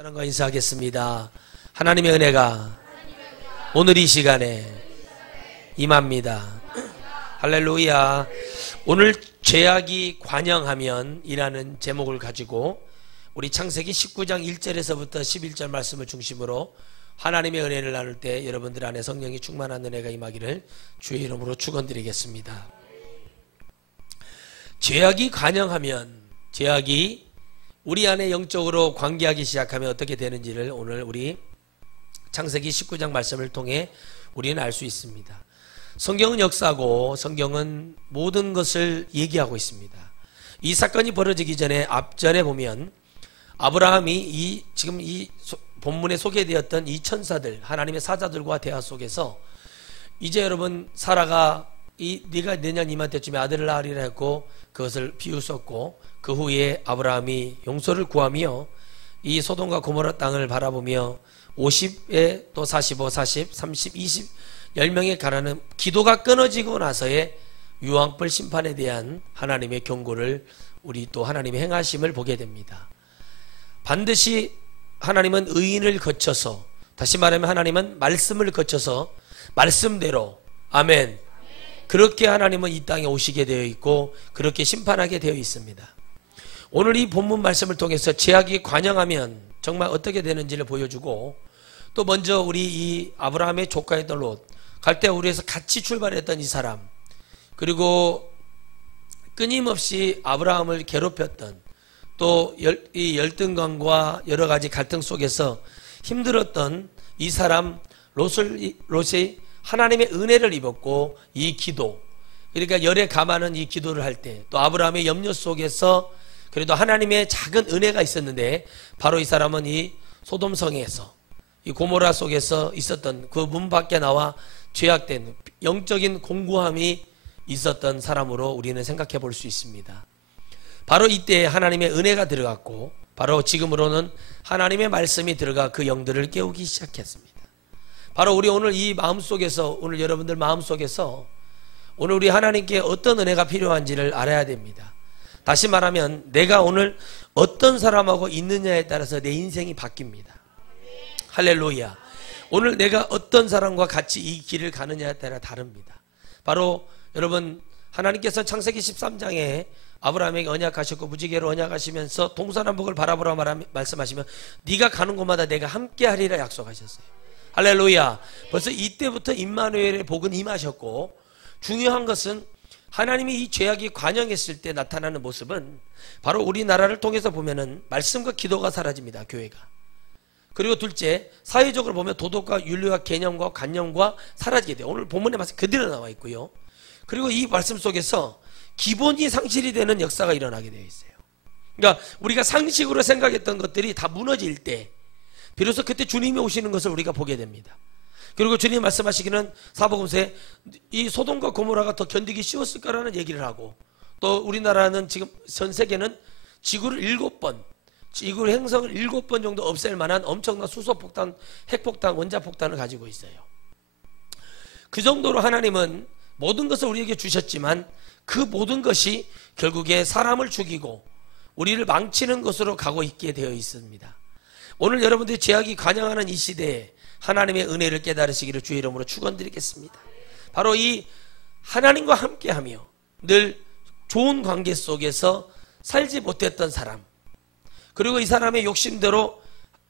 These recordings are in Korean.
사랑과 인사하겠습니다. 하나님의 은혜가 오늘 이 시간에 임합니다. 할렐루야. 오늘 죄악이 관영하면 이라는 제목을 가지고 우리 창세기 19장 1절에서부터 11절 말씀을 중심으로 하나님의 은혜를 나눌 때 여러분들 안에 성령이 충만한 은혜가 임하기를 주의 이름으로 축원드리겠습니다. 죄악이 관영하면, 죄악이 우리 안에 영적으로 관계하기 시작하면 어떻게 되는지를 오늘 우리 창세기 19장 말씀을 통해 우리는 알 수 있습니다. 성경은 역사고 성경은 모든 것을 얘기하고 있습니다. 이 사건이 벌어지기 전에 앞전에 보면 아브라함이 지금 이 본문에 소개되었던 이 천사들, 하나님의 사자들과 대화 속에서 이제 여러분 사라가 네가 내년 이맘때쯤에 아들을 낳으리라 했고 그것을 비웃었고 그 후에 아브라함이 용서를 구하며 이 소돔과 고모라 땅을 바라보며 50에 또 45, 40, 30, 20 10명에 가라는 기도가 끊어지고 나서의 유황불 심판에 대한 하나님의 경고를 우리 또 하나님의 행하심을 보게 됩니다. 반드시 하나님은 의인을 거쳐서, 다시 말하면 하나님은 말씀을 거쳐서 말씀대로, 아멘, 그렇게 하나님은 이 땅에 오시게 되어 있고 그렇게 심판하게 되어 있습니다. 오늘 이 본문 말씀을 통해서 죄악이 관영하면 정말 어떻게 되는지를 보여주고, 또 먼저 우리 이 아브라함의 조카였던 롯, 갈대우르에서 같이 출발했던 이 사람, 그리고 끊임없이 아브라함을 괴롭혔던 또 이 열등감과 여러 가지 갈등 속에서 힘들었던 이 사람 롯이 하나님의 은혜를 입었고 이 기도, 그러니까 열에 감하는 이 기도를 할 때 또 아브라함의 염려 속에서 그래도 하나님의 작은 은혜가 있었는데 바로 이 사람은 이 소돔성에서 이 고모라 속에서 있었던 그 문 밖에 나와 죄악된 영적인 공고함이 있었던 사람으로 우리는 생각해 볼 수 있습니다. 바로 이때 하나님의 은혜가 들어갔고 바로 지금으로는 하나님의 말씀이 들어가 그 영들을 깨우기 시작했습니다. 바로 우리 오늘 이 마음속에서, 오늘 여러분들 마음속에서 오늘 우리 하나님께 어떤 은혜가 필요한지를 알아야 됩니다. 다시 말하면 내가 오늘 어떤 사람하고 있느냐에 따라서 내 인생이 바뀝니다. 할렐루야. 오늘 내가 어떤 사람과 같이 이 길을 가느냐에 따라 다릅니다. 바로 여러분 하나님께서 창세기 13장에 아브라함에게 언약하셨고 무지개로 언약하시면서 동서남북을 바라보라 말씀하시면 네가 가는 곳마다 내가 함께하리라 약속하셨어요. 할렐루야. 벌써 이때부터 임마누엘의 복은 임하셨고, 중요한 것은 하나님이 이 죄악이 관영했을 때 나타나는 모습은 바로 우리나라를 통해서 보면은 말씀과 기도가 사라집니다. 교회가. 그리고 둘째, 사회적으로 보면 도덕과 윤리와 개념과 관념과 사라지게 돼요. 오늘 본문에 말씀 그대로 나와 있고요. 그리고 이 말씀 속에서 기본이 상실이 되는 역사가 일어나게 되어 있어요. 그러니까 우리가 상식으로 생각했던 것들이 다 무너질 때 비로소 그때 주님이 오시는 것을 우리가 보게 됩니다. 그리고 주님 말씀하시기는 사복음서에 이 소돔과 고모라가 더 견디기 쉬웠을 거라는 얘기를 하고, 또 우리나라는 지금 전 세계는 지구를 7번, 지구 행성을 7번 정도 없앨 만한 엄청난 수소폭탄, 핵폭탄, 원자폭탄을 가지고 있어요. 그 정도로 하나님은 모든 것을 우리에게 주셨지만 그 모든 것이 결국에 사람을 죽이고 우리를 망치는 것으로 가고 있게 되어 있습니다. 오늘 여러분들이 죄악이 관영하는 이 시대에 하나님의 은혜를 깨달으시기를 주의 이름으로 축원드리겠습니다. 바로 이 하나님과 함께하며 늘 좋은 관계 속에서 살지 못했던 사람, 그리고 이 사람의 욕심대로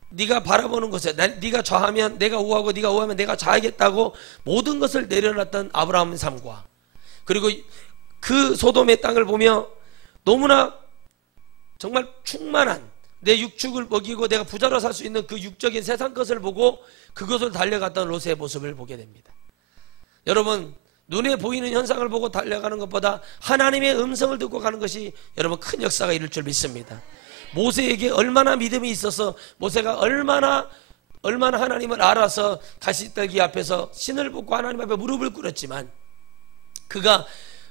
네가 바라보는 것에 네가 좌하면 내가 우하고 네가 우하면 내가 좌하겠다고 모든 것을 내려놨던 아브라함의 삶과, 그리고 그 소돔의 땅을 보며 너무나 정말 충만한 내 육축을 먹이고 내가 부자로 살 수 있는 그 육적인 세상 것을 보고 그것을 달려갔던 롯의 모습을 보게 됩니다. 여러분, 눈에 보이는 현상을 보고 달려가는 것보다 하나님의 음성을 듣고 가는 것이 여러분 큰 역사가 이룰 줄 믿습니다. 모세에게 얼마나 믿음이 있어서 모세가 얼마나 하나님을 알아서 가시떨기 앞에서 신을 벗고 하나님 앞에 무릎을 꿇었지만 그가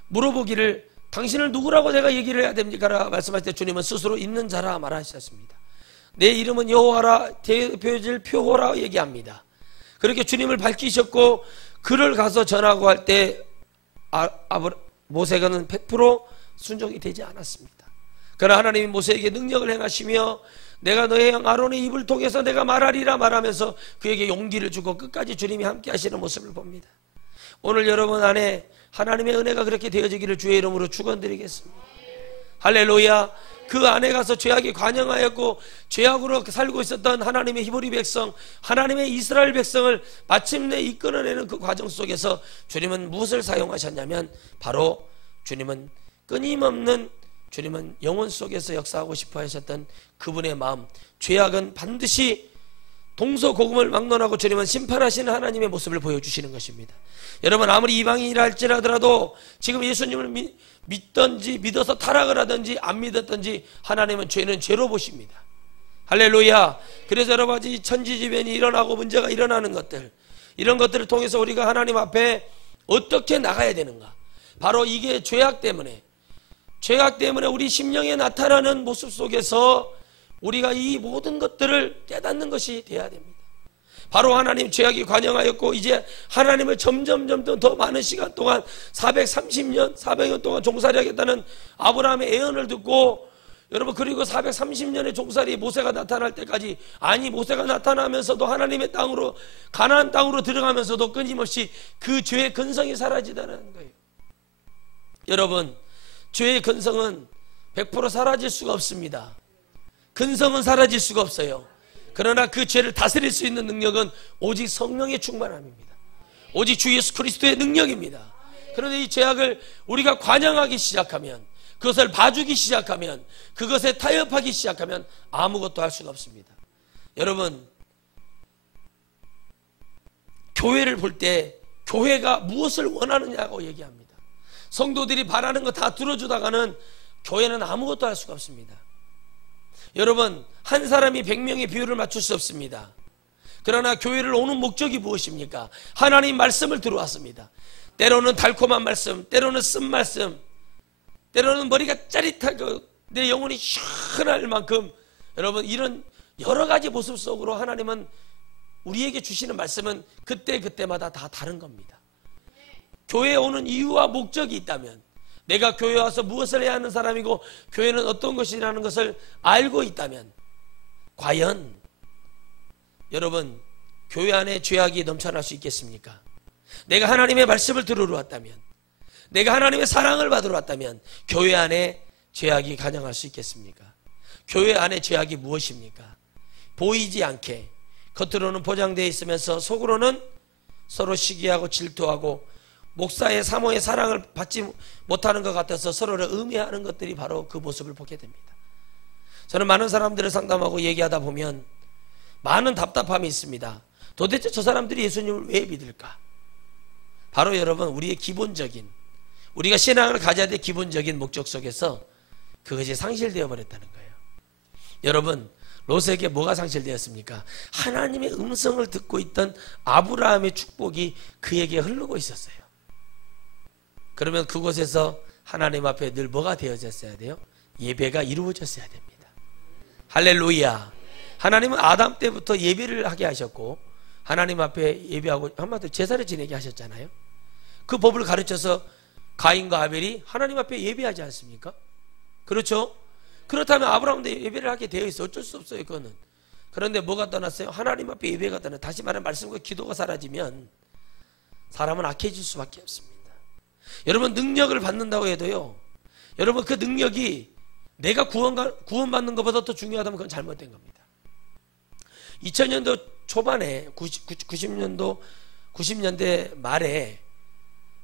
물어보기를 당신을 누구라고 내가 얘기를 해야 됩니까? 라고 말씀하실 때 주님은 스스로 있는 자라 말하셨습니다. 내 이름은 여호와라, 대표질 표호라 얘기합니다. 그렇게 주님을 밝히셨고 그를 가서 전하고 할 때 모세가는 100% 순종이 되지 않았습니다. 그러나 하나님이 모세에게 능력을 행하시며 내가 너의 형 아론의 입을 통해서 내가 말하리라 말하면서 그에게 용기를 주고 끝까지 주님이 함께 하시는 모습을 봅니다. 오늘 여러분 안에 하나님의 은혜가 그렇게 되어지기를 주의 이름으로 축원드리겠습니다. 할렐루야. 그 안에 가서 죄악이 관영하였고 죄악으로 살고 있었던 하나님의 히브리 백성, 하나님의 이스라엘 백성을 마침내 이끌어내는 그 과정 속에서 주님은 무엇을 사용하셨냐면 바로 주님은 끊임없는 주님은 영혼 속에서 역사하고 싶어 하셨던 그분의 마음, 죄악은 반드시 동서고금을 막론하고 주님은 심판하시는 하나님의 모습을 보여주시는 것입니다. 여러분 아무리 이방인이라 할지라도 지금 예수님을 믿든지 믿어서 타락을 하든지 안 믿었든지 하나님은 죄는 죄로 보십니다. 할렐루야. 그래서 여러 가지 천지지변이 일어나고 문제가 일어나는 것들, 이런 것들을 통해서 우리가 하나님 앞에 어떻게 나가야 되는가, 바로 이게 죄악 때문에 우리 심령에 나타나는 모습 속에서 우리가 이 모든 것들을 깨닫는 것이 되어야 됩니다. 바로 하나님 죄악이 관영하였고 이제 하나님을 점점 더 많은 시간 동안 430년 400년 동안 종살이 하겠다는 아브라함의 애언을 듣고, 여러분 그리고 430년의 종살이 모세가 나타날 때까지, 아니 모세가 나타나면서도 하나님의 땅으로 가나안 땅으로 들어가면서도 끊임없이 그 죄의 근성이 사라지다는 거예요. 여러분 죄의 근성은 100% 사라질 수가 없습니다. 근성은 사라질 수가 없어요. 그러나 그 죄를 다스릴 수 있는 능력은 오직 성령의 충만함입니다. 오직 주 예수 그리스도의 능력입니다. 그런데 이 죄악을 우리가 관영하기 시작하면, 그것을 봐주기 시작하면, 그것에 타협하기 시작하면 아무것도 할 수가 없습니다. 여러분 교회를 볼 때 교회가 무엇을 원하느냐고 얘기합니다. 성도들이 바라는 거 다 들어주다가는 교회는 아무것도 할 수가 없습니다. 여러분 한 사람이 100명의 비율을 맞출 수 없습니다. 그러나 교회를 오는 목적이 무엇입니까? 하나님 말씀을 들어왔습니다. 때로는 달콤한 말씀, 때로는 쓴 말씀, 때로는 머리가 짜릿하고 내 영혼이 시원할 만큼, 여러분 이런 여러 가지 모습 속으로 하나님은 우리에게 주시는 말씀은 그때마다 다 다른 겁니다. 교회에 오는 이유와 목적이 있다면, 내가 교회에 와서 무엇을 해야 하는 사람이고 교회는 어떤 것이라는 것을 알고 있다면, 과연 여러분 교회 안에 죄악이 넘쳐날 수 있겠습니까? 내가 하나님의 말씀을 들으러 왔다면, 내가 하나님의 사랑을 받으러 왔다면 교회 안에 죄악이 관영할 수 있겠습니까? 교회 안에 죄악이 무엇입니까? 보이지 않게 겉으로는 포장되어 있으면서 속으로는 서로 시기하고 질투하고 목사의 사모의 사랑을 받지 못하는 것 같아서 서로를 음해하는 것들이 바로 그 모습을 보게 됩니다. 저는 많은 사람들을 상담하고 얘기하다 보면 많은 답답함이 있습니다. 도대체 저 사람들이 예수님을 왜 믿을까? 바로 여러분 우리의 기본적인, 우리가 신앙을 가져야 될 기본적인 목적 속에서 그것이 상실되어 버렸다는 거예요. 여러분 롯에게 뭐가 상실되었습니까? 하나님의 음성을 듣고 있던 아브라함의 축복이 그에게 흐르고 있었어요. 그러면 그곳에서 하나님 앞에 늘 뭐가 되어졌어야 돼요? 예배가 이루어졌어야 됩니다. 할렐루야. 하나님은 아담 때부터 예배를 하게 하셨고 하나님 앞에 예배하고 한마디로 제사를 지내게 하셨잖아요. 그 법을 가르쳐서 가인과 아벨이 하나님 앞에 예배하지 않습니까? 그렇죠? 그렇다면 아브라함도 예배를 하게 되어 있어. 어쩔 수 없어요 그거는. 그런데 뭐가 떠났어요? 하나님 앞에 예배가 떠나. 다시 말하면 말씀과 기도가 사라지면 사람은 악해질 수밖에 없습니다. 여러분 능력을 받는다고 해도요, 여러분 그 능력이 내가 구원받는 것보다 더 중요하다면 그건 잘못된 겁니다. 2000년도 초반에 90년대 말에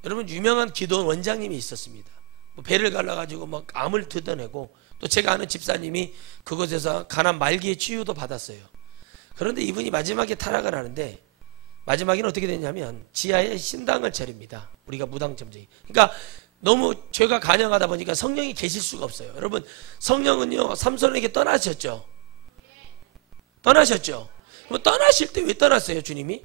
여러분 유명한 기도원 원장님이 있었습니다. 뭐 배를 갈라가지고 막 암을 뜯어내고, 또 제가 아는 집사님이 그곳에서 가난 말기의 치유도 받았어요. 그런데 이분이 마지막에 타락을 하는데, 마지막에는 어떻게 됐냐면 지하에 신당을 차립니다. 우리가 무당점쟁이. 그러니까 너무 죄가 관영하다 보니까 성령이 계실 수가 없어요. 여러분 성령은요 삼손에게 떠나셨죠. 그럼 떠나실 때 왜 떠났어요? 주님이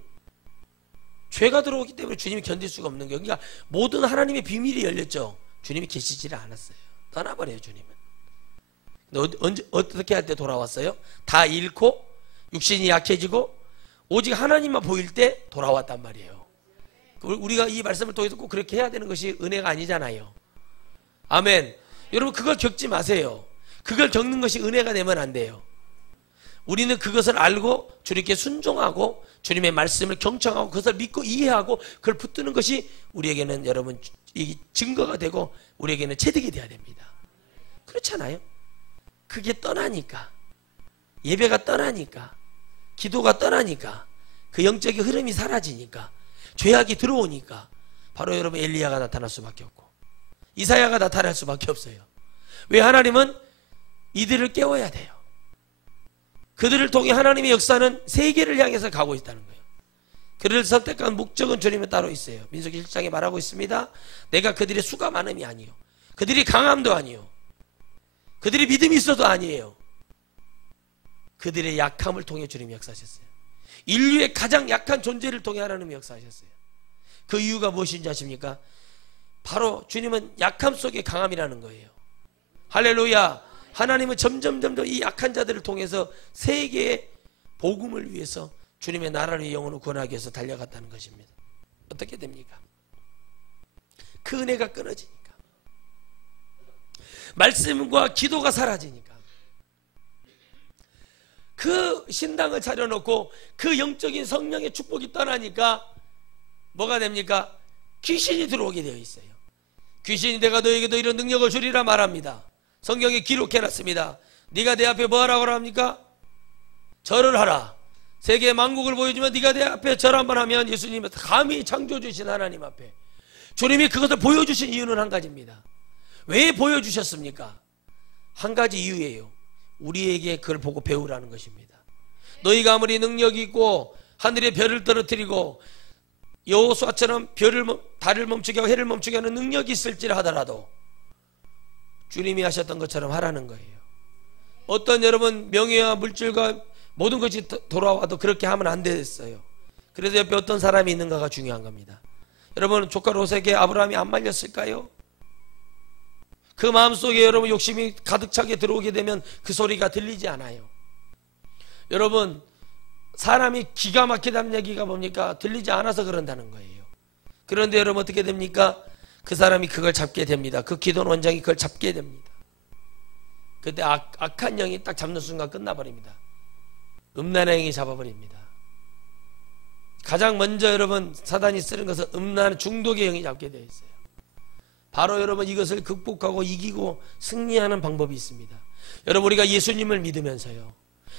죄가 들어오기 때문에 주님이 견딜 수가 없는 거예요. 그러니까 모든 하나님의 비밀이 열렸죠. 주님이 계시지를 않았어요. 떠나버려요 주님은. 언제 어떻게 할 때 돌아왔어요? 다 잃고 육신이 약해지고 오직 하나님만 보일 때 돌아왔단 말이에요. 우리가 이 말씀을 통해서 꼭 그렇게 해야 되는 것이 은혜가 아니잖아요. 아멘. 여러분 그걸 겪지 마세요. 그걸 겪는 것이 은혜가 되면 안 돼요. 우리는 그것을 알고 주님께 순종하고 주님의 말씀을 경청하고 그것을 믿고 이해하고 그걸 붙드는 것이 우리에게는 여러분 이 증거가 되고 우리에게는 체득이 돼야 됩니다. 그렇잖아요. 그게 떠나니까, 예배가 떠나니까, 기도가 떠나니까, 그 영적인 흐름이 사라지니까, 죄악이 들어오니까 바로 여러분 엘리야가 나타날 수밖에 없고 이사야가 나타날 수밖에 없어요. 왜? 하나님은 이들을 깨워야 돼요. 그들을 통해 하나님의 역사는 세계를 향해서 가고 있다는 거예요. 그들을 선택한 목적은 주님은 따로 있어요. 민수기 1장에 말하고 있습니다. 내가 그들의 수가 많음이 아니요, 그들이 강함도 아니요, 그들이 믿음이 있어도 아니에요. 그들의 약함을 통해 주님이 역사하셨어요. 인류의 가장 약한 존재를 통해 하나님이 역사하셨어요. 그 이유가 무엇인지 아십니까? 바로 주님은 약함 속에 강함이라는 거예요. 할렐루야. 하나님은 점점 이 약한 자들을 통해서 세계의 복음을 위해서 주님의 나라를 영혼을 구원하기 위해서 달려갔다는 것입니다. 어떻게 됩니까? 그 은혜가 끊어지니까, 말씀과 기도가 사라지니까, 그 신당을 차려놓고 그 영적인 성령의 축복이 떠나니까 뭐가 됩니까? 귀신이 들어오게 되어 있어요. 귀신이 내가 너에게도 이런 능력을 주리라 말합니다. 성경에 기록해놨습니다. 네가 내 앞에 뭐 하라고 합니까? 절을 하라. 세계의 만국을 보여주면 네가 내 앞에 절 한번 하면 예수님이 감히 창조주신 하나님 앞에 주님이 그것을 보여주신 이유는 한 가지입니다. 왜 보여주셨습니까? 한 가지 이유예요. 우리에게 그걸 보고 배우라는 것입니다. 너희가 아무리 능력이 있고 하늘의 별을 떨어뜨리고 여호수아처럼 달을 멈추게 하고 해를 멈추게 하는 능력이 있을지라 하더라도 주님이 하셨던 것처럼 하라는 거예요. 어떤 여러분 명예와 물질과 모든 것이 돌아와도 그렇게 하면 안 됐어요. 그래서 옆에 어떤 사람이 있는가가 중요한 겁니다. 여러분 조카 롯에게 아브라함이 안 말렸을까요? 그 마음속에 여러분 욕심이 가득 차게 들어오게 되면 그 소리가 들리지 않아요. 여러분 사람이 기가 막히다는 얘기가 뭡니까? 들리지 않아서 그런다는 거예요. 그런데 여러분 어떻게 됩니까? 그 사람이 그걸 잡게 됩니다. 그 기도원 원장이 그걸 잡게 됩니다. 그때 악한 영이 딱 잡는 순간 끝나버립니다. 음란의 영이 잡아버립니다. 가장 먼저 여러분 사단이 쓰는 것은 음란 중독의 영이 잡게 되어 있어요. 바로 여러분 이것을 극복하고 이기고 승리하는 방법이 있습니다. 여러분 우리가 예수님을 믿으면서요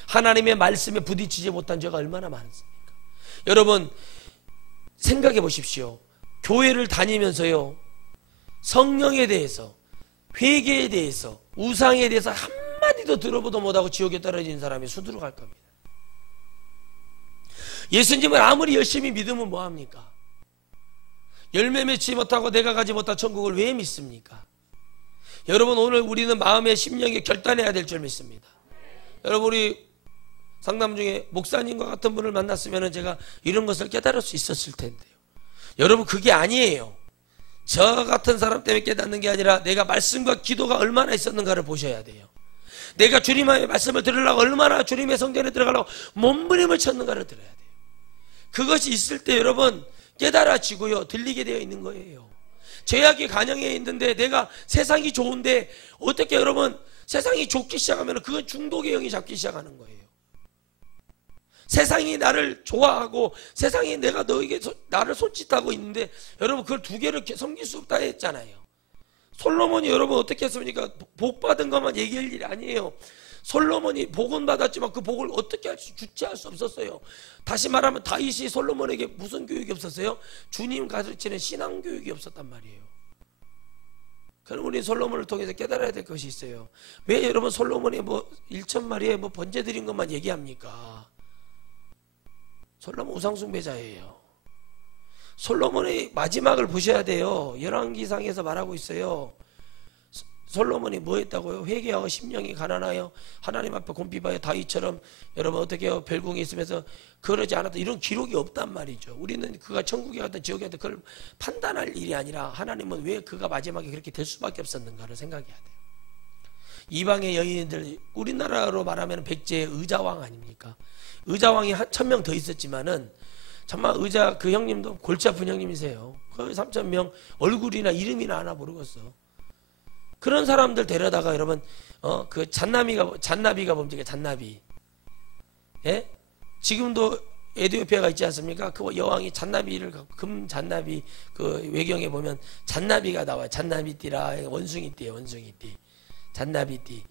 하나님의 말씀에 부딪히지 못한 죄가 얼마나 많습니까? 여러분 생각해 보십시오. 교회를 다니면서요 성령에 대해서, 회개에 대해서, 우상에 대해서 한마디도 들어보도 못하고 지옥에 떨어진 사람이 수두룩 할 겁니다. 예수님을 아무리 열심히 믿으면 뭐합니까? 열매 맺지 못하고 내가 가지 못한 천국을 왜 믿습니까? 여러분 오늘 우리는 마음의 심령에 결단해야 될 줄 믿습니다. 여러분 우리 상담 중에 목사님과 같은 분을 만났으면 제가 이런 것을 깨달을 수 있었을 텐데요. 여러분 그게 아니에요. 저 같은 사람 때문에 깨닫는 게 아니라 내가 말씀과 기도가 얼마나 있었는가를 보셔야 돼요. 내가 주님의 말씀을 들으려고 얼마나 주님의 성전에 들어가려고 몸부림을 쳤는가를 들어야 돼요. 그것이 있을 때 여러분 깨달아지고요 들리게 되어 있는 거예요. 죄악이 간영해 있는데 내가 세상이 좋은데 어떻게 여러분 세상이 좋기 시작하면 그건 중독의 영이 잡기 시작하는 거예요. 세상이 나를 좋아하고 세상이 내가 너에게 나를 손짓하고 있는데 여러분 그걸 두 개를 섬길 수 없다 했잖아요. 솔로몬이 여러분 어떻게 했습니까? 복 받은 것만 얘기할 일이 아니에요. 솔로몬이 복은 받았지만 그 복을 어떻게 주체할 수 없었어요. 다시 말하면 다윗이 솔로몬에게 무슨 교육이 없었어요? 주님 가르치는 신앙 교육이 없었단 말이에요. 그럼 우리 솔로몬을 통해서 깨달아야 될 것이 있어요. 왜 여러분 솔로몬이 뭐 1,000마리에 뭐 번제 드린 것만 얘기합니까? 솔로몬 우상숭배자예요. 솔로몬의 마지막을 보셔야 돼요. 열왕기상에서 말하고 있어요. 솔로몬이 뭐 했다고요? 회개하고 심령이 가난하여 하나님 앞에 곰비바여 다윗처럼 여러분 어떻게 해요? 별궁에 있으면서 그러지 않았다 이런 기록이 없단 말이죠. 우리는 그가 천국에 갔든 지옥에 갔든 그걸 판단할 일이 아니라 하나님은 왜 그가 마지막에 그렇게 될 수밖에 없었는가를 생각해야 돼요. 이방의 여인들 우리나라로 말하면 백제의 의자왕 아닙니까? 의자왕이 1,000명 더 있었지만은 정말 의자 그 형님도 골치 아픈 형님이세요. 거의 3,000명 얼굴이나 이름이나 하나 모르겠어. 그런 사람들 데려다가 여러분 그 잔나비가 범죄가 잔나비. 예? 지금도 에티오피아가 있지 않습니까? 그 여왕이 잔나비를 갖고 금 잔나비 그 외경에 보면 잔나비가 나와요. 잔나비띠라 원숭이띠예요. 원숭이띠. 잔나비띠.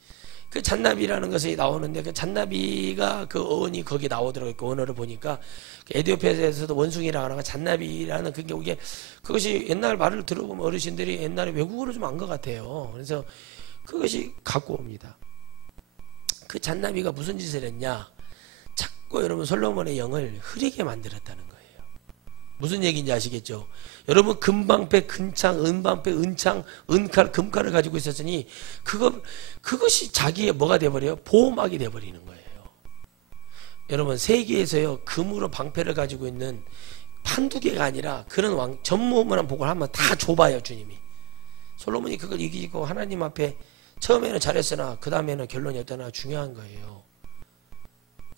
그 잔나비라는 것이 나오는데 그 잔나비가 그 어원이 거기 나오더라고요. 그 언어를 보니까 에티오피아에서도 원숭이라고 하는 잔나비라는 그게 그것이 옛날 말을 들어보면 어르신들이 옛날에 외국어를 좀 안 것 같아요. 그래서 그것이 갖고 옵니다. 그 잔나비가 무슨 짓을 했냐? 자꾸 여러분 솔로몬의 영을 흐리게 만들었다는 거예요. 무슨 얘기인지 아시겠죠? 여러분 금방패, 근창, 은방패, 은창, 은칼, 금칼을 가지고 있었으니 그것이 자기의 뭐가 돼버려요? 보호막이 돼버리는 거예요. 여러분 세계에서요 금으로 방패를 가지고 있는 한두 개가 아니라 그런 전무후무한 복을 한번 다 줘봐요. 주님이 솔로몬이 그걸 이기고 하나님 앞에 처음에는 잘했으나 그 다음에는 결론이 어떠나 중요한 거예요.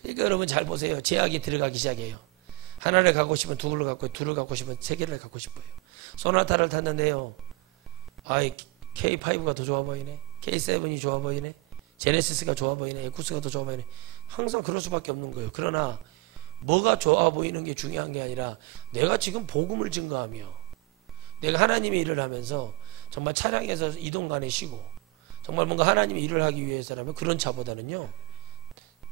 그러니까 여러분 잘 보세요. 제약이 들어가기 시작해요. 하나를 갖고 싶으면 둘을 갖고, 둘을 갖고 싶으면 세 개를 갖고 싶어요. 소나타를 탔는데요, 아이 K5가 더 좋아 보이네, K7이 좋아 보이네, 제네시스가 좋아 보이네, 에쿠스가 더 좋아 보이네. 항상 그럴 수밖에 없는 거예요. 그러나 뭐가 좋아 보이는 게 중요한 게 아니라 내가 지금 복음을 증거하며 내가 하나님의 일을 하면서 정말 차량에서 이동간에 쉬고 정말 뭔가 하나님의 일을 하기 위해서라면 그런 차보다는요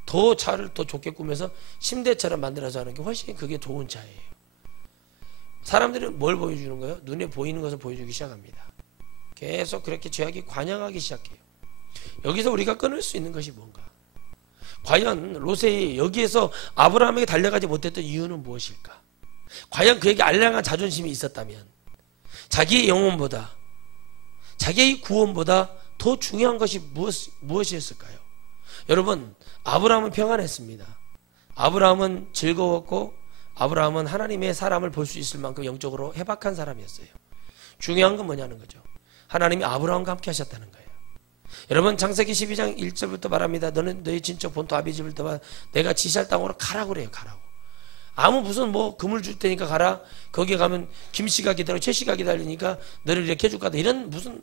더 차를 더 좋게 꾸며서 침대처럼 만들어서 하는 게 훨씬 그게 좋은 차예요. 사람들은 뭘 보여주는 거예요? 눈에 보이는 것을 보여주기 시작합니다. 계속 그렇게 죄악이 관영하기 시작해요. 여기서 우리가 끊을 수 있는 것이 뭔가? 과연 롯이 여기에서 아브라함에게 달려가지 못했던 이유는 무엇일까? 과연 그에게 알량한 자존심이 있었다면 자기의 영혼보다 자기의 구원보다 더 중요한 것이 무엇이었을까요? 여러분 아브라함은 평안했습니다. 아브라함은 즐거웠고 아브라함은 하나님의 사람을 볼 수 있을 만큼 영적으로 해박한 사람이었어요. 중요한 건 뭐냐는 거죠. 하나님이 아브라함과 함께 하셨다는 거예요. 여러분 창세기 12장 1절부터 말합니다. 너는 너희 친척 본토 아비 집을 떠나 내가 지시할 땅으로 가라고 그래요. 가라고. 아무 무슨 뭐 금을 줄 테니까 가라. 거기에 가면 김씨가 기다리고 최씨가 기다리니까 너를 이렇게 해줄 거다. 이런 무슨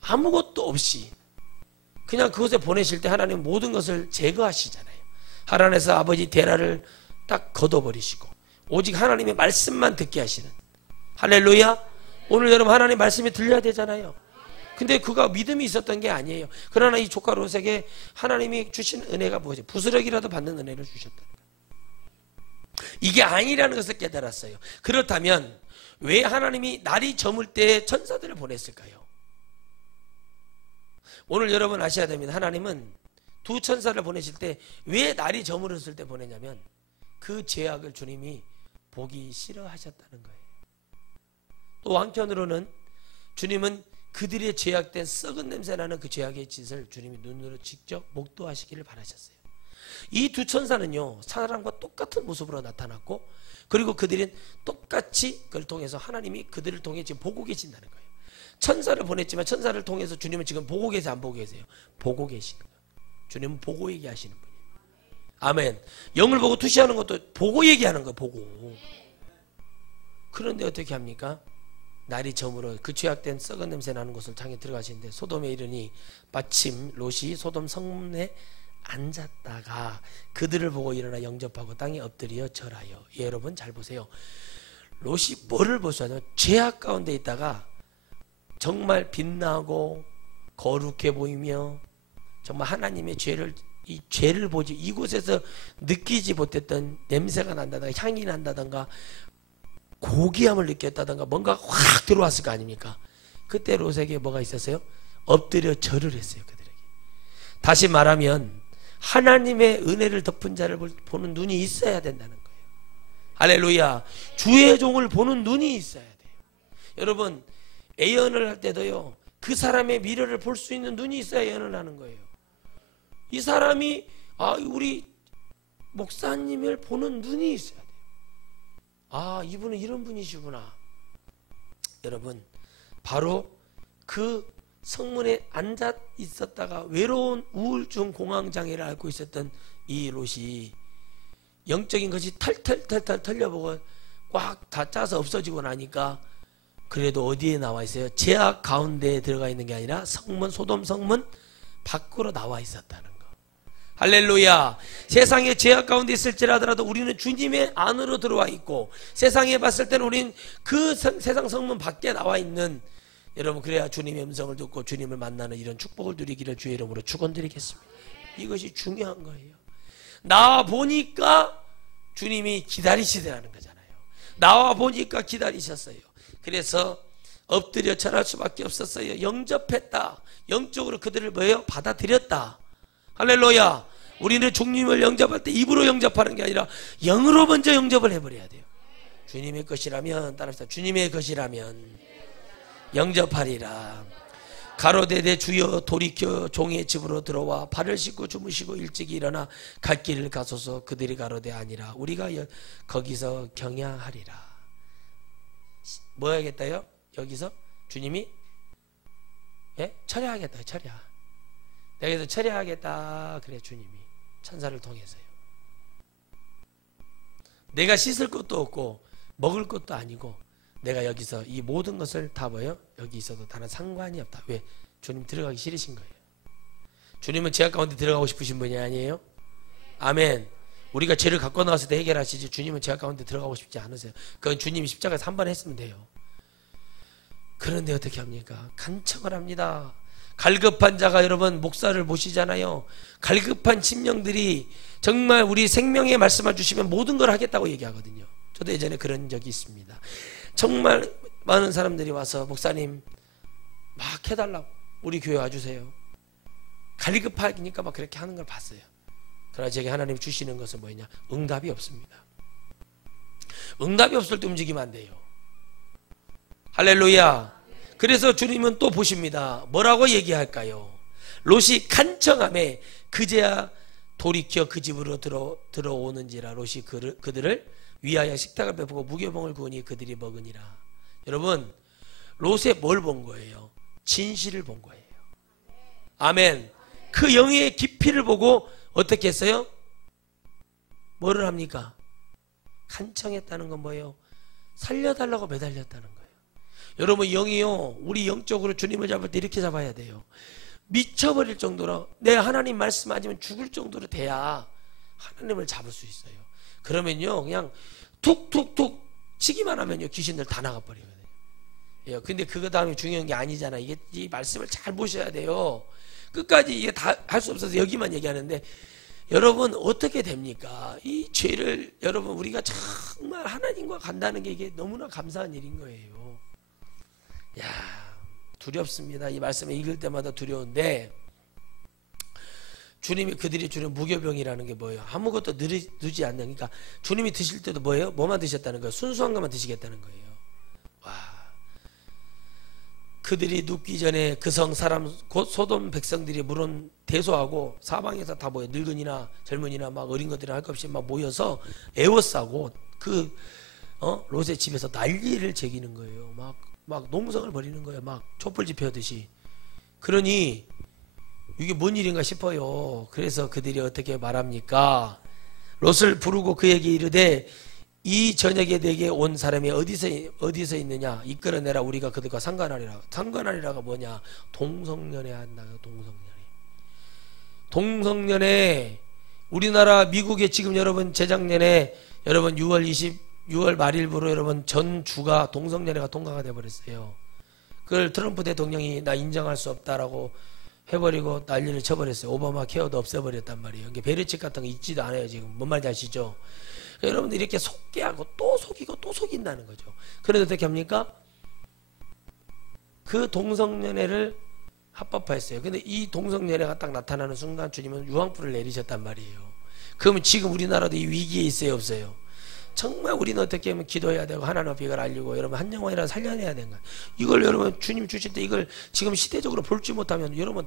아무것도 없이 그냥 그곳에 보내실 때 하나님 모든 것을 제거하시잖아요. 하나님에서 아버지 데라를 딱 걷어버리시고 오직 하나님의 말씀만 듣게 하시는. 할렐루야. 오늘 여러분 하나님의 말씀이 들려야 되잖아요. 근데 그가 믿음이 있었던 게 아니에요. 그러나 이 조카 롯에게 하나님이 주신 은혜가 뭐지? 부스러기라도 받는 은혜를 주셨다는 거예요. 이게 아니라는 것을 깨달았어요. 그렇다면 왜 하나님이 날이 저물 때 천사들을 보냈을까요? 오늘 여러분 아셔야 됩니다. 하나님은 두 천사를 보내실 때 왜 날이 저물었을 때 보내냐면 그 죄악을 주님이 보기 싫어하셨다는 거예요. 또 한편으로는 주님은 그들의 죄악된 썩은 냄새나는 그 죄악의 짓을 주님이 눈으로 직접 목도하시기를 바라셨어요. 이 두 천사는요 사람과 똑같은 모습으로 나타났고 그리고 그들은 똑같이 그걸 통해서 하나님이 그들을 통해 지금 보고 계신다는 거예요. 천사를 보냈지만 천사를 통해서 주님은 지금 보고 계세요? 안 보고 계세요? 보고 계시는 거예요. 주님은 보고 얘기하시는 분이에요. 아멘. 영을 보고 투시하는 것도 보고 얘기하는 거예요. 보고. 그런데 어떻게 합니까? 날이 저물어 그 죄악된 썩은 냄새 나는 곳을 향해 들어가시는데 소돔에 이르니 마침 롯이 소돔 성문에 앉았다가 그들을 보고 일어나 영접하고 땅에 엎드려 절하여. 예, 여러분 잘 보세요. 롯이 뭐를 보셔야 죄악 가운데 있다가 정말 빛나고 거룩해 보이며 정말 하나님의 이 죄를 보지 이곳에서 느끼지 못했던 냄새가 난다든가 향이 난다든가 고귀함을 느꼈다든가 뭔가 확 들어왔을 거 아닙니까? 그때 롯에게 뭐가 있었어요? 엎드려 절을 했어요. 그들에게. 다시 말하면 하나님의 은혜를 덮은 자를 보는 눈이 있어야 된다는 거예요. 할렐루야. 주의 종을 보는 눈이 있어야 돼요. 여러분 예언을 할 때도요 그 사람의 미래를 볼 수 있는 눈이 있어야 예언을 하는 거예요. 이 사람이 우리 목사님을 보는 눈이 있어야 돼요. 이분은 이런 분이시구나. 여러분 바로 그 성문에 앉아 있었다가 외로운 우울증 공황장애를 앓고 있었던 이 롯이 영적인 것이 털털 털려보고 꽉 다 짜서 없어지고 나니까 그래도 어디에 나와 있어요? 죄악 가운데에 들어가 있는 게 아니라 성문, 소돔 성문 밖으로 나와 있었다는 거. 할렐루야. 세상의 죄악 가운데 있을지라도 우리는 주님의 안으로 들어와 있고, 세상에 봤을 때는 우리는 그 세상 성문 밖에 나와 있는, 여러분, 그래야 주님의 음성을 듣고 주님을 만나는 이런 축복을 누리기를 주의 이름으로 축원드리겠습니다. 이것이 중요한 거예요. 나와 보니까 주님이 기다리시더라는 거잖아요. 나와 보니까 기다리셨어요. 그래서 엎드려 절할 수밖에 없었어요. 영접했다. 영적으로 그들을 뭐예요? 받아들였다. 할렐루야. 우리는 주님을 영접할 때 입으로 영접하는 게 아니라 영으로 먼저 영접을 해버려야 돼요. 주님의 것이라면, 따라합시다. 주님의 것이라면 영접하리라. 가로되 내 주여 돌이켜 종의 집으로 들어와 발을 씻고 주무시고 일찍 일어나 갈 길을 가소서. 그들이 가로되 아니라 우리가 거기서 경야하리라. 뭐 해야겠다요? 여기서 주님이 처리하겠다. 처리하. 내가 여기서 처리하겠다. 그래 주님이 천사를 통해서요. 내가 씻을 것도 없고 먹을 것도 아니고 내가 여기서 이 모든 것을 다 뭐요? 여기 있어도 다른 상관이 없다. 왜? 주님 들어가기 싫으신 거예요. 주님은 죄악 가운데 들어가고 싶으신 분이 아니에요? 아멘. 우리가 죄를 갖고 나왔을 때 해결하시지, 주님은 죄악 가운데 들어가고 싶지 않으세요. 그건 주님이 십자가에서 한 번 했으면 돼요. 그런데 어떻게 합니까? 간청을 합니다. 갈급한 자가, 여러분, 목사를 모시잖아요. 갈급한 심령들이 정말 우리 생명의 말씀을 주시면 모든 걸 하겠다고 얘기하거든요. 저도 예전에 그런 적이 있습니다. 정말 많은 사람들이 와서 목사님 막 해달라고, 우리 교회 와주세요. 갈급하니까 막 그렇게 하는 걸 봤어요. 그러나 제게 하나님이 주시는 것은 뭐냐? 응답이 없습니다. 응답이 없을 때 움직이면 안 돼요. 할렐루야. 그래서 주님은 또 보십니다. 뭐라고 얘기할까요? 롯이 간청함에 그제야 돌이켜 그 집으로 들어오는지라. 롯이 그들을 위하여 식탁을 베푸고 무교병을 구우니 그들이 먹으니라. 여러분, 롯에 뭘 본 거예요? 진실을 본 거예요. 아멘. 그 영의 깊이를 보고 어떻게 했어요? 뭐를 합니까? 간청했다는 건 뭐예요? 살려달라고 매달렸다는 거예요. 여러분, 영이요, 우리 영적으로 주님을 잡을 때 이렇게 잡아야 돼요. 미쳐버릴 정도로, 내 하나님 말씀 아니면 죽을 정도로 돼야 하나님을 잡을 수 있어요. 그러면요, 그냥 툭툭툭 치기만 하면요, 귀신들 다 나가버리거든요. 예, 근데 그거 다음에 중요한 게 아니잖아. 이게 이 말씀을 잘 보셔야 돼요. 끝까지 이게 다 할 수 없어서 여기만 얘기하는데, 여러분 어떻게 됩니까? 이 죄를, 여러분, 우리가 정말 하나님과 간다는 게 이게 너무나 감사한 일인 거예요. 야, 두렵습니다. 이 말씀을 읽을 때마다 두려운데, 주님이 그들이 주는 무교병이라는 게 뭐예요? 아무것도 누지 않는, 그러니까 주님이 드실 때도 뭐예요? 뭐만 드셨다는 거예요? 순수한 것만 드시겠다는 거예요. 와, 그들이 눕기 전에 그 성 사람 곧 소돔 백성들이 물론 대소하고 사방에서 다 모여, 늙은이나 젊은이나 막 어린 것들이 할 것 없이 막 모여서 애워싸고 그 롯의 집에서 난리를 제기는 거예요. 막 농성을 벌이는 거예요. 막 촛불 집회하듯이. 그러니 이게 뭔 일인가 싶어요. 그래서 그들이 어떻게 말합니까? 롯을 부르고 그에게 이르되 이 저녁에 내게 온 사람이 어디서 있느냐? 이끌어내라. 우리가 그들과 상관하리라. 상관하리라가 뭐냐? 동성연애 한다요. 동성연애. 우리나라 미국에 지금 여러분 재작년에 여러분 6월 말일부로 여러분 전 주가 동성연애가 통과가 돼버렸어요. 그걸 트럼프 대통령이 나 인정할 수 없다라고 해버리고 난리를 쳐버렸어요. 오바마 케어도 없애버렸단 말이에요. 이게 베르칙 같은 거 있지도 않아요. 지금 뭔 말인지 아시죠? 그러니까 여러분들 이렇게 속게 하고 또 속이고 또 속인다는 거죠. 그래서 어떻게 합니까? 그 동성연애를 합법화했어요. 근데 이 동성연애가 딱 나타나는 순간 주님은 유황불을 내리셨단 말이에요. 그러면 지금 우리나라도 이 위기에 있어요, 없어요? 정말 우리는 어떻게 하면 기도해야 되고 하나님 앞에 이걸 알리고 여러분 한 영혼이라도 살려내야 되는 거예요. 이걸 여러분 주님 주실 때 이걸 지금 시대적으로 볼지 못하면 여러분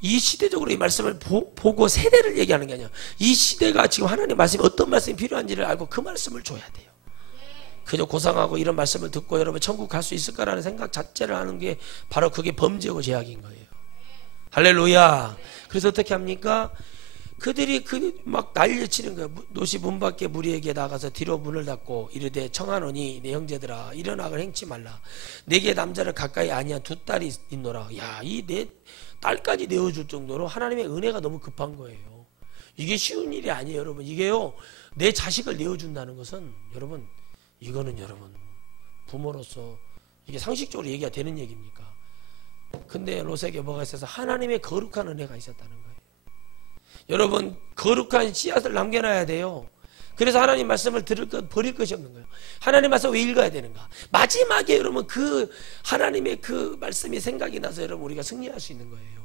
이 시대적으로 이 말씀을 보고 세대를 얘기하는 게 아니야. 이 시대가 지금 하나님 말씀이 어떤 말씀이 필요한지를 알고 그 말씀을 줘야 돼요. 그저 고상하고 이런 말씀을 듣고 여러분 천국 갈 수 있을까라는 생각 자체를 하는 게 바로 그게 범죄고 죄악인 거예요. 할렐루야. 그래서 어떻게 합니까? 그들이 막 난리치는 거예요. 롯이 문 밖에 무리에게 나가서 뒤로 문을 닫고 이르되 청하노니 내 형제들아 일어나걸 행치 말라. 내게 남자를 가까이 아니한 두 딸이 있노라. 야, 이 내 딸까지 내어줄 정도로 하나님의 은혜가 너무 급한 거예요. 이게 쉬운 일이 아니에요, 여러분. 이게요, 내 자식을 내어준다는 것은 여러분, 이거는 여러분 부모로서 이게 상식적으로 얘기가 되는 얘기입니까? 근데 롯에게 뭐가 있어서 하나님의 거룩한 은혜가 있었다는 거예요. 여러분, 거룩한 씨앗을 남겨놔야 돼요. 그래서 하나님 말씀을 들을 것, 버릴 것이 없는 거예요. 하나님 말씀 왜 읽어야 되는가? 마지막에 여러분 그 하나님의 그 말씀이 생각이 나서 여러분 우리가 승리할 수 있는 거예요.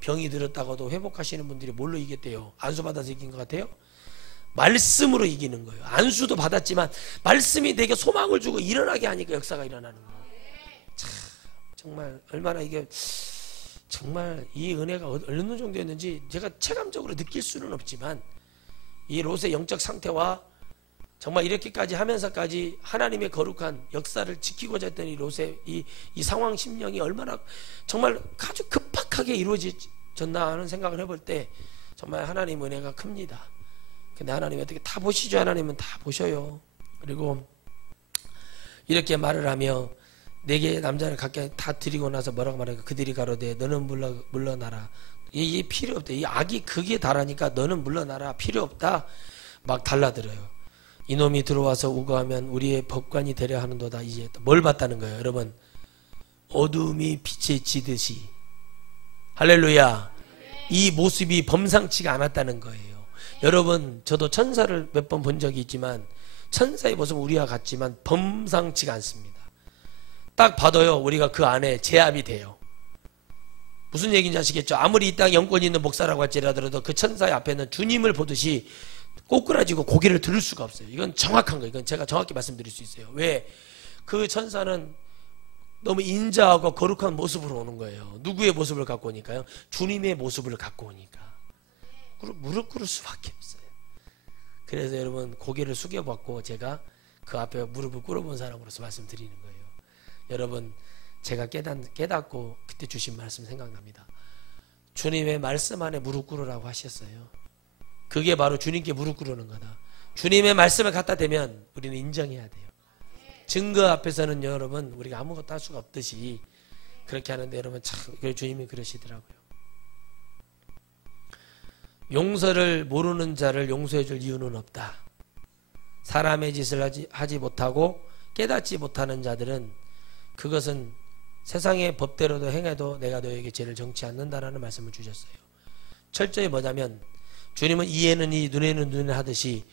병이 들었다고도 회복하시는 분들이 뭘로 이겼대요? 안수 받아서 이긴 것 같아요? 말씀으로 이기는 거예요. 안수도 받았지만 말씀이 내게 소망을 주고 일어나게 하니까 역사가 일어나는 거예요. 참, 정말 얼마나 이게 정말 이 은혜가 어느 정도였는지 제가 체감적으로 느낄 수는 없지만 이 롯의 영적 상태와 정말 이렇게까지 하면서까지 하나님의 거룩한 역사를 지키고자 했던 이 롯의 이 상황 심령이 얼마나 정말 아주 급박하게 이루어졌나 하는 생각을 해볼 때 정말 하나님 은혜가 큽니다. 근데 하나님이 어떻게 다 보시죠? 하나님은 다 보셔요. 그리고 이렇게 말을 하며 내게 남자를 갖게 다 드리고 나서 뭐라고 말하니까 그들이 가로되 너는 물러나라. 이게 필요 없다. 이 악이 극에 달하니까 너는 물러나라. 필요 없다. 막 달라들어요. 이놈이 들어와서 우거하면 우리의 법관이 되려 하는도다. 이제 뭘 봤다는 거예요, 여러분? 어둠이 빛에 지듯이. 할렐루야. 이 모습이 범상치가 않았다는 거예요. 여러분, 저도 천사를 몇 번 본 적이 있지만 천사의 모습은 우리와 같지만 범상치가 않습니다. 딱 봐도요, 우리가 그 안에 제압이 돼요. 무슨 얘기인지 아시겠죠? 아무리 이 땅에 영권이 있는 목사라고 할지라도 그 천사의 앞에는 주님을 보듯이 꼬꾸라지고 고개를 들을 수가 없어요. 이건 정확한 거예요. 이건 제가 정확히 말씀드릴 수 있어요. 왜? 그 천사는 너무 인자하고 거룩한 모습으로 오는 거예요. 누구의 모습을 갖고 오니까요? 주님의 모습을 갖고 오니까. 무릎 꿇을 수밖에 없어요. 그래서 여러분 고개를 숙여봤고 제가 그 앞에 무릎을 꿇어본 사람으로서 말씀드리는 거예요. 여러분, 제가 깨닫고 그때 주신 말씀 생각납니다. 주님의 말씀 안에 무릎 꿇으라고 하셨어요. 그게 바로 주님께 무릎 꿇는 거다. 주님의 말씀을 갖다 대면 우리는 인정해야 돼요. 증거 앞에서는 여러분 우리가 아무것도 할 수가 없듯이 그렇게 하는데 여러분 참 주님이 그러시더라고요. 용서를 모르는 자를 용서해 줄 이유는 없다. 사람의 짓을 하지 못하고 깨닫지 못하는 자들은 그것은 세상의 법대로도 행해도 내가 너에게 죄를 정치 않는다라는 말씀을 주셨어요. 철저히 뭐냐면 주님은 이에는 이 눈에는 눈 하듯이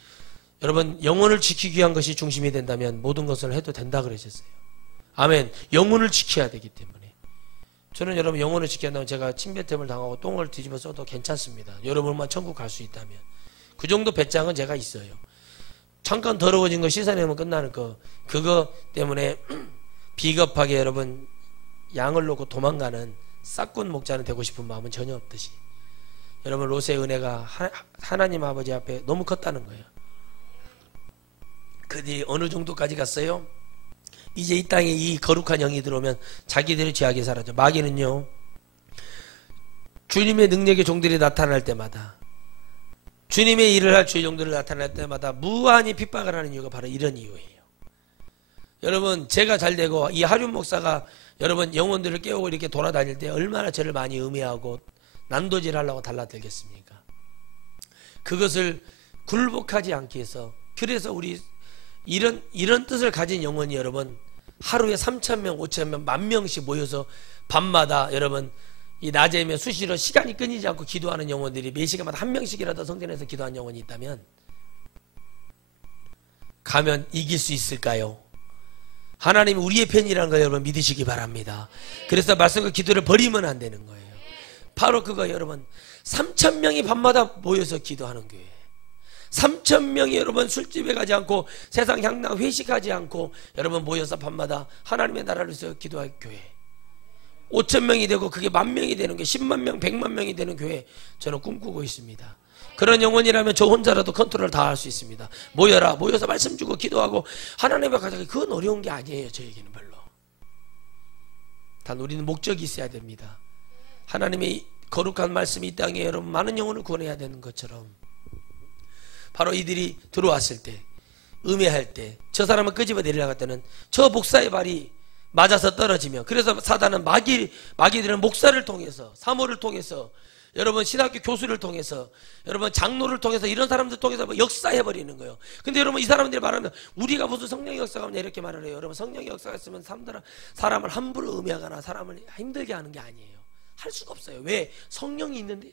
여러분 영혼을 지키기 위한 것이 중심이 된다면 모든 것을 해도 된다 그러셨어요. 아멘. 영혼을 지켜야 되기 때문에 저는 여러분 영혼을 지켜야한다면 제가 침뱉음을 당하고 똥을 뒤집어 써도 괜찮습니다. 여러분만 천국 갈 수 있다면 그 정도 배짱은 제가 있어요. 잠깐 더러워진 거 씻어내면 끝나는 거 그거 때문에 비겁하게 여러분 양을 놓고 도망가는 싹군 목자는 되고 싶은 마음은 전혀 없듯이 여러분 롯의 은혜가 하나님 아버지 앞에 너무 컸다는 거예요. 그들이 어느 정도까지 갔어요? 이제 이 땅에 이 거룩한 영이 들어오면 자기들의 죄악이 사라져. 마귀는요 주님의 능력의 종들이 나타날 때마다 주님의 일을 할 주의 종들이 나타날 때마다 무한히 핍박을 하는 이유가 바로 이런 이유예요. 여러분 제가 잘 되고 이 하륜 목사가 여러분 영혼들을 깨우고 이렇게 돌아다닐 때 얼마나 저를 많이 음해하고 난도질 하려고 달라들겠습니까? 그것을 굴복하지 않기 위해서 그래서 우리 이런 뜻을 가진 영혼이 여러분 하루에 3,000명, 5,000명, 10,000명씩 모여서 밤마다 여러분 이 낮에면 수시로 시간이 끊이지 않고 기도하는 영혼들이 매 시간마다 1명씩이라도 성전에서 기도하는 영혼이 있다면 가면 이길 수 있을까요? 하나님이 우리의 편이라는 걸 여러분 믿으시기 바랍니다. 그래서 말씀과 기도를 버리면 안 되는 거예요. 바로 그거 여러분 3,000명이 밤마다 모여서 기도하는 교회 3,000명이 여러분 술집에 가지 않고 세상 향락 회식하지 않고 여러분 모여서 밤마다 하나님의 나라를 위해서 기도할 교회 5,000명이 되고 그게 10,000명이 되는 교회 10만 명 100만 명이 되는 교회 저는 꿈꾸고 있습니다. 그런 영혼이라면 저 혼자라도 컨트롤 다 할 수 있습니다. 모여서 말씀 주고 기도하고 하나님과 가자. 그건 어려운 게 아니에요. 저에게는 별로. 단 우리는 목적이 있어야 됩니다. 하나님의 거룩한 말씀이 이 땅에 여러분 많은 영혼을 구원해야 되는 것처럼 바로 이들이 들어왔을 때 음해할 때 저 사람을 끄집어 내리려고 할 때는 저 목사의 발이 맞아서 떨어지며, 그래서 사단은 마귀들은 목사를 통해서, 사모를 통해서, 여러분 신학교 교수를 통해서, 여러분 장로를 통해서, 이런 사람들 통해서 역사해버리는 거예요. 근데 여러분 이 사람들이 말하면 우리가 무슨 성령의 역사가 없냐 이렇게 말을 해요. 여러분 성령의 역사가 있으면 사람을 함부로 음해하거나 사람을 힘들게 하는 게 아니에요. 할 수가 없어요. 왜? 성령이 있는데요.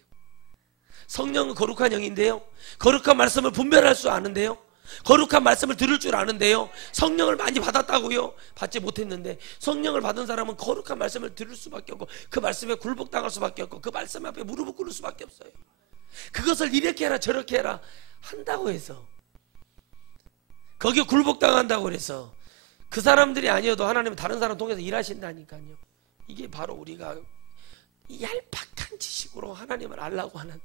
성령은 거룩한 영인데요. 거룩한 말씀을 분별할 줄 아는데요. 거룩한 말씀을 들을 줄 아는데요. 성령을 많이 받았다고요? 받지 못했는데, 성령을 받은 사람은 거룩한 말씀을 들을 수밖에 없고 그 말씀에 굴복당할 수밖에 없고 그 말씀 앞에 무릎을 꿇을 수밖에 없어요. 그것을 이렇게 해라 저렇게 해라 한다고 해서, 거기에 굴복당한다고 해서 그 사람들이 아니어도 하나님은 다른 사람 통해서 일하신다니까요. 이게 바로 우리가 이 얄팍한 지식으로 하나님을 알라고 하는,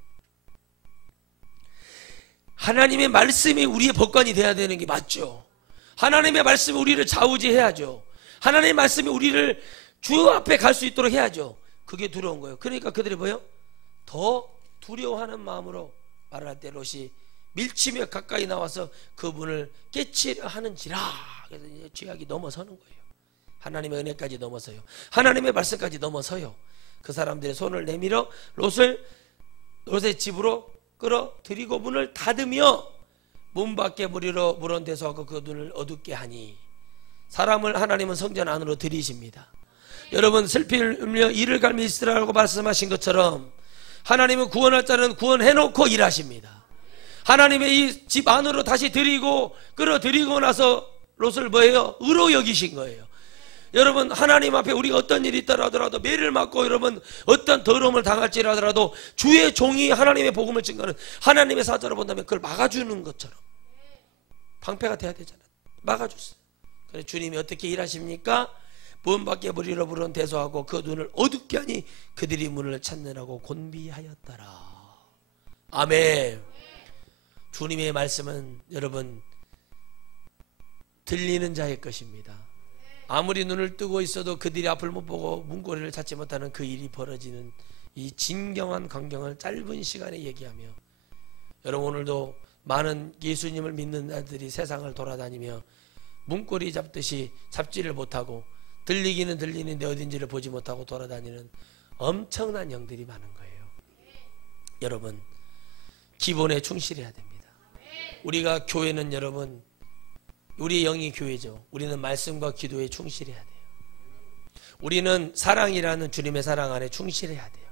하나님의 말씀이 우리의 법관이 돼야 되는 게 맞죠. 하나님의 말씀이 우리를 좌우지해야죠. 하나님의 말씀이 우리를 주 앞에 갈 수 있도록 해야죠. 그게 두려운 거예요. 그러니까 그들이 뭐예요? 더 두려워하는 마음으로 말할 때 롯이 밀치며 가까이 나와서 그분을 깨치려 하는지라. 그래서 이제 죄악이 넘어서는 거예요. 하나님의 은혜까지 넘어서요. 하나님의 말씀까지 넘어서요. 그 사람들의 손을 내밀어 롯의 집으로 끌어들이고 문을 닫으며 문 밖에 무리로 물은 대소하고 그 눈을 어둡게 하니, 사람을 하나님은 성전 안으로 들이십니다. 여러분 슬피를 울며 이를 갈미 있으라고 말씀하신 것처럼 하나님은 구원할 자는 구원해놓고 일하십니다. 하나님의 이 집 안으로 다시 끌어들이고 나서 롯을 뭐예요? 의로 여기신 거예요. 여러분 하나님 앞에 우리가 어떤 일이 있더라 하더라도, 매를 맞고 여러분 어떤 더러움을 당할지라 하더라도 주의 종이 하나님의 복음을 증거하는 하나님의 사자로 본다면 그걸 막아주는 것처럼 방패가 돼야 되잖아요. 막아줬어요. 그래서 주님이 어떻게 일하십니까? 문 밖에 무리로 부른 대소하고 그 눈을 어둡게 하니 그들이 문을 찾느라고 곤비하였더라. 아멘. 주님의 말씀은 여러분 들리는 자의 것입니다. 아무리 눈을 뜨고 있어도 그들이 앞을 못 보고 문고리를 찾지 못하는 그 일이 벌어지는 이 진경한 광경을 짧은 시간에 얘기하며, 여러분 오늘도 많은 예수님을 믿는 자들이 세상을 돌아다니며 문고리 잡듯이 잡지를 못하고 들리기는 들리는데 어딘지를 보지 못하고 돌아다니는 엄청난 영들이 많은 거예요. 여러분 기본에 충실해야 됩니다. 우리가 교회는 여러분 우리의 영이 교회죠. 우리는 말씀과 기도에 충실해야 돼요. 우리는 사랑이라는 주님의 사랑 안에 충실해야 돼요.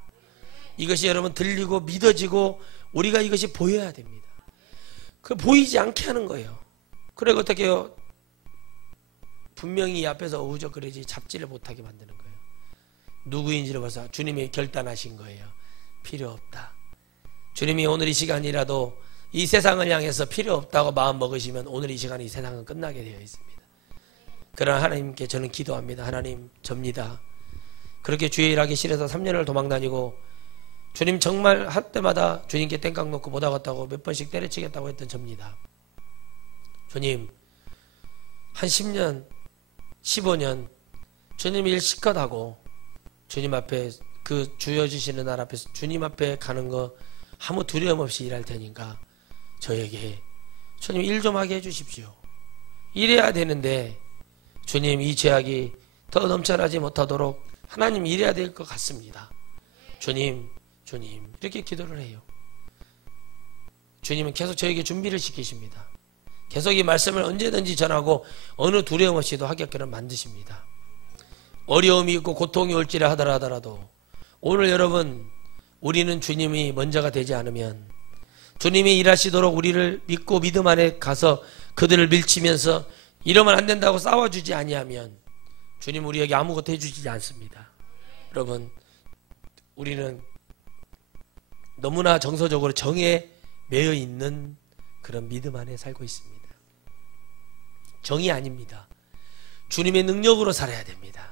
이것이 여러분 들리고 믿어지고 우리가 이것이 보여야 됩니다. 그 보이지 않게 하는 거예요. 그래 어떻게 해요? 분명히 이 앞에서 어우적거리지 잡지를 못하게 만드는 거예요. 누구인지를 봐서 주님이 결단하신 거예요. 필요 없다. 주님이 오늘 이 시간이라도 이 세상을 향해서 필요 없다고 마음 먹으시면 오늘 이 시간에 이 세상은 끝나게 되어 있습니다. 그러나 하나님께 저는 기도합니다. 하나님 접니다. 그렇게 주의 일하기 싫어서 3년을 도망다니고 주님 정말 할 때마다 주님께 땡깡 놓고 못 하겠다고 몇 번씩 때려치겠다고 했던 접니다. 주님 한 10년 15년 주님 일 실컷 하고 주님 앞에 그 주어지시는 날 앞에서 주님 앞에 가는 거 아무 두려움 없이 일할 테니까 저에게 주님 일 좀 하게 해주십시오. 일해야 되는데 주님 이 죄악이 더 넘쳐나지 못하도록 하나님 일해야 될 것 같습니다. 주님 이렇게 기도를 해요. 주님은 계속 저에게 준비를 시키십니다. 계속 이 말씀을 언제든지 전하고 어느 두려움 없이도 하게끔 만드십니다. 어려움이 있고 고통이 올지라 하더라도 오늘 여러분 우리는 주님이 먼저가 되지 않으면, 주님이 일하시도록 우리를 믿고 믿음 안에 가서 그들을 밀치면서 이러면 안 된다고 싸워주지 아니하면 주님 우리에게 아무것도 해주지 않습니다. 여러분 우리는 너무나 정서적으로 정에 매여 있는 그런 믿음 안에 살고 있습니다. 정이 아닙니다. 주님의 능력으로 살아야 됩니다.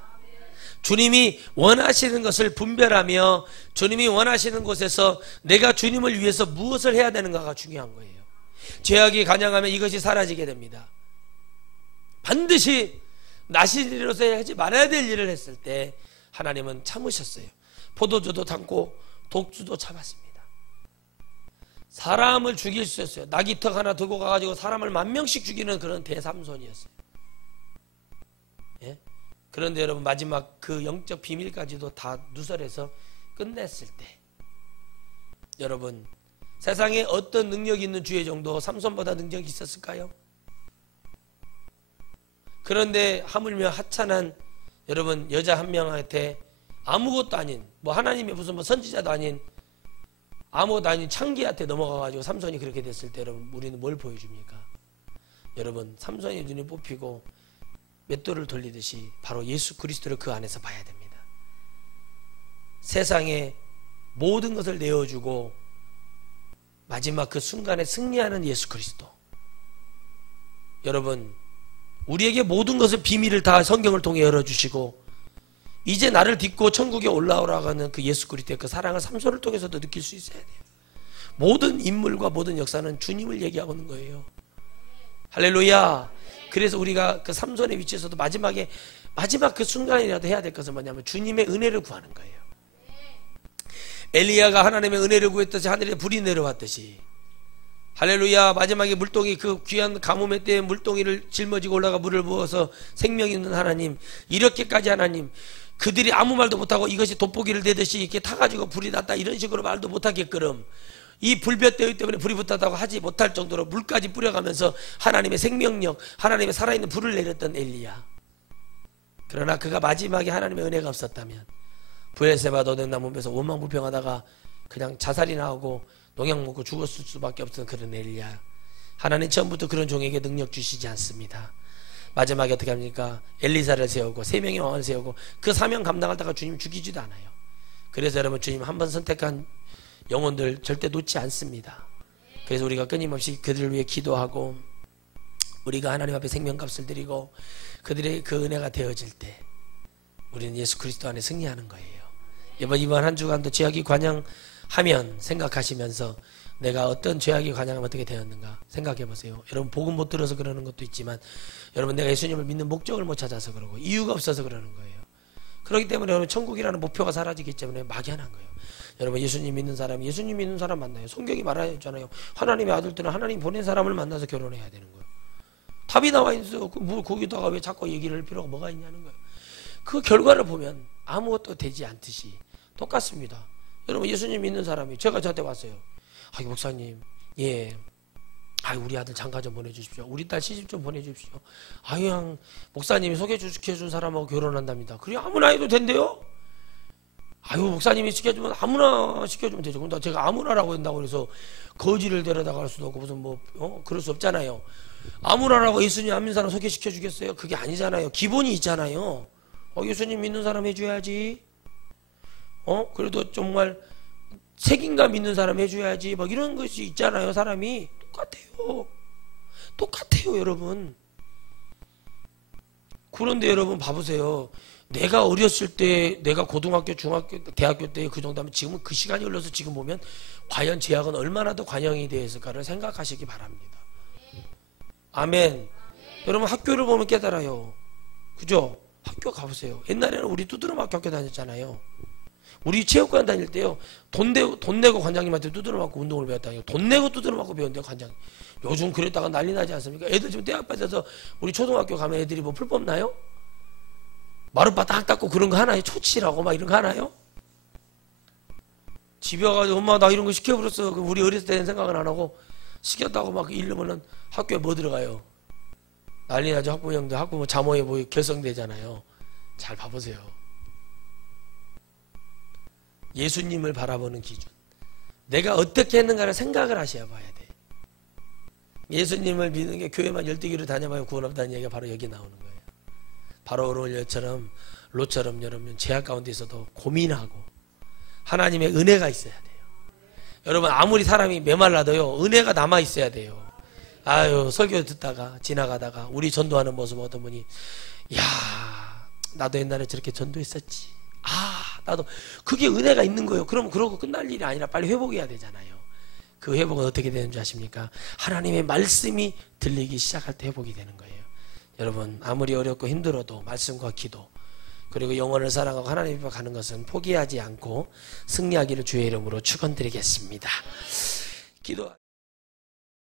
주님이 원하시는 것을 분별하며 주님이 원하시는 곳에서 내가 주님을 위해서 무엇을 해야 되는가가 중요한 거예요. 죄악이 간영하면 이것이 사라지게 됩니다. 반드시 나시리로서 하지 말아야 될 일을 했을 때 하나님은 참으셨어요. 포도주도 담고 독주도 참았습니다. 사람을 죽일 수 있어요. 나귀턱 하나 들고 가가지고 사람을 10,000명씩 죽이는 그런 대삼손이었어요. 예? 그런데 여러분 마지막 그 영적 비밀까지도 다 누설해서 끝냈을 때 여러분 세상에 어떤 능력이 있는 주의 정도 삼손보다 능력이 있었을까요? 그런데 하물며 하찮은 여러분 여자 한 명한테 아무것도 아닌 뭐 하나님의 무슨 뭐 선지자도 아닌 아무것도 아닌 창기한테 넘어가가지고 삼손이 그렇게 됐을 때 여러분 우리는 뭘 보여줍니까? 여러분 삼손의 눈이 뽑히고 맷돌을 돌리듯이 바로 예수 그리스도를 그 안에서 봐야 됩니다. 세상에 모든 것을 내어주고 마지막 그 순간에 승리하는 예수 그리스도. 여러분 우리에게 모든 것을 비밀을 다 성경을 통해 열어주시고 이제 나를 딛고 천국에 올라오라고 하는 그 예수 그리스도의 그 사랑을 삼손을 통해서도 느낄 수 있어야 돼요. 모든 인물과 모든 역사는 주님을 얘기하고 있는 거예요. 할렐루야. 그래서 우리가 그 삼손의 위치에서도 마지막 그 순간이라도 해야 될 것은 뭐냐면 주님의 은혜를 구하는 거예요. 엘리야가 하나님의 은혜를 구했듯이 하늘에 불이 내려왔듯이 할렐루야. 마지막에 물동이 그 귀한 가뭄의 때에 물동이를 짊어지고 올라가 물을 부어서 생명 있는 하나님, 이렇게까지 하나님, 그들이 아무 말도 못하고 이것이 돋보기를 내듯이 이렇게 타가지고 불이 났다 이런 식으로 말도 못하게끔 이 불볕대의 때문에 불이 붙었다고 하지 못할 정도로 물까지 뿌려가면서 하나님의 생명력, 하나님의 살아있는 불을 내렸던 엘리야. 그러나 그가 마지막에 하나님의 은혜가 없었다면 브엘세바 너댓나무에서 원망불평하다가 그냥 자살이 나오고 농약 먹고 죽었을 수밖에 없던 그런 엘리야. 하나님 처음부터 그런 종에게 능력 주시지 않습니다. 마지막에 어떻게 합니까? 엘리사를 세우고 3명의 왕을 세우고 그 사명 감당하다가 주님 죽이지도 않아요. 그래서 여러분 주님 한번 선택한 영혼들 절대 놓지 않습니다. 그래서 우리가 끊임없이 그들을 위해 기도하고 우리가 하나님 앞에 생명값을 드리고 그들의 그 은혜가 되어질 때 우리는 예수 그리스도 안에 승리하는 거예요. 이번 한 주간도 죄악이 관영하면 생각하시면서 내가 어떤 죄악이 관영하면 어떻게 되었는가 생각해 보세요. 여러분 복음 못 들어서 그러는 것도 있지만 여러분 내가 예수님을 믿는 목적을 못 찾아서 그러고 이유가 없어서 그러는 거예요. 그렇기 때문에 여러분 천국이라는 목표가 사라지기 때문에 막연한 거예요. 여러분 예수님 믿는 사람이 예수님 믿는 사람 만나요. 성경이 말하잖아요. 하나님의 아들들은 하나님 보낸 사람을 만나서 결혼해야 되는 거예요. 답이 나와 있어. 거기다가 왜 자꾸 얘기를 할 필요가 뭐가 있냐는 거예요. 그 결과를 보면 아무것도 되지 않듯이 똑같습니다. 여러분 예수님 믿는 사람이 제가 저한테 왔어요. 아이 목사님, 예, 아이 우리 아들 장가 좀 보내주십시오. 우리 딸 시집 좀 보내주십시오. 아이 그냥 목사님이 소개시켜준 사람하고 결혼한답니다. 그래 아무나 해도 된대요? 아유 목사님이 시켜주면 아무나 시켜주면 되죠. 근데 제가 아무나라고 한다고 해서 거지를 데려다 갈 수도 없고 무슨 그럴 수 없잖아요. 아무나라고 예수님 안 믿는 사람 소개시켜 주겠어요? 그게 아니잖아요. 기본이 있잖아요. 예수님 믿는 사람 해줘야지. 그래도 정말 책임감 있는 사람 해줘야지. 막 이런 것이 있잖아요. 사람이 똑같아요 여러분. 그런데 여러분 봐보세요. 내가 어렸을 때 내가 고등학교 중학교 대학교 때 그 정도면 지금은 그 시간이 흘러서 지금 보면 과연 죄악은 얼마나 더 관영이 되어 있을까를 생각하시기 바랍니다. 아멘. 여러분 학교를 보면 깨달아요. 그죠? 학교 가보세요. 옛날에는 우리 두드러맞고 학교 다녔잖아요. 우리 체육관 다닐 때요 돈 내고 관장님한테 두드러맞고 운동을 배웠다니요. 돈 내고 두드러맞고 배운대요 관장님. 요즘 그랬다가 난리 나지 않습니까? 애들 지금 대학 빠져서 우리 초등학교 가면 애들이 뭐 풀법 나요? 마룻바 딱 닦고 그런 거 하나요? 초치라고 막 이런 거 하나요? 집에 와가지고 엄마 나 이런 거 시켜버렸어. 우리 어렸을 때는 생각은 안 하고 시켰다고 막 이러면은 학교에 뭐 들어가요? 난리 나죠. 학부형들 학부모 자모에 뭐 결성되잖아요. 잘 봐보세요. 예수님을 바라보는 기준, 내가 어떻게 했는가를 생각을 하셔야 봐야 돼. 예수님을 믿는 게 교회만 12개로 다녀봐야 구원 없다는 얘기가 바로 여기 나오는 거예요. 바로 롯처럼 여러분 죄악 가운데 있어도 고민하고 하나님의 은혜가 있어야 돼요. 여러분 아무리 사람이 메말라도요 은혜가 남아 있어야 돼요. 아유 설교 듣다가 지나가다가 우리 전도하는 모습 어떤 분이 야 나도 옛날에 저렇게 전도했었지. 나도 그게 은혜가 있는 거예요. 그럼 그러고 끝날 일이 아니라 빨리 회복해야 되잖아요. 그 회복은 어떻게 되는 줄 아십니까? 하나님의 말씀이 들리기 시작할 때 회복이 되는 거예요. 여러분 아무리 어렵고 힘들어도 말씀과 기도 그리고 영혼을 사랑하고 하나님 앞에 가는 것은 포기하지 않고 승리하기를 주의 이름으로 축원드리겠습니다. 기도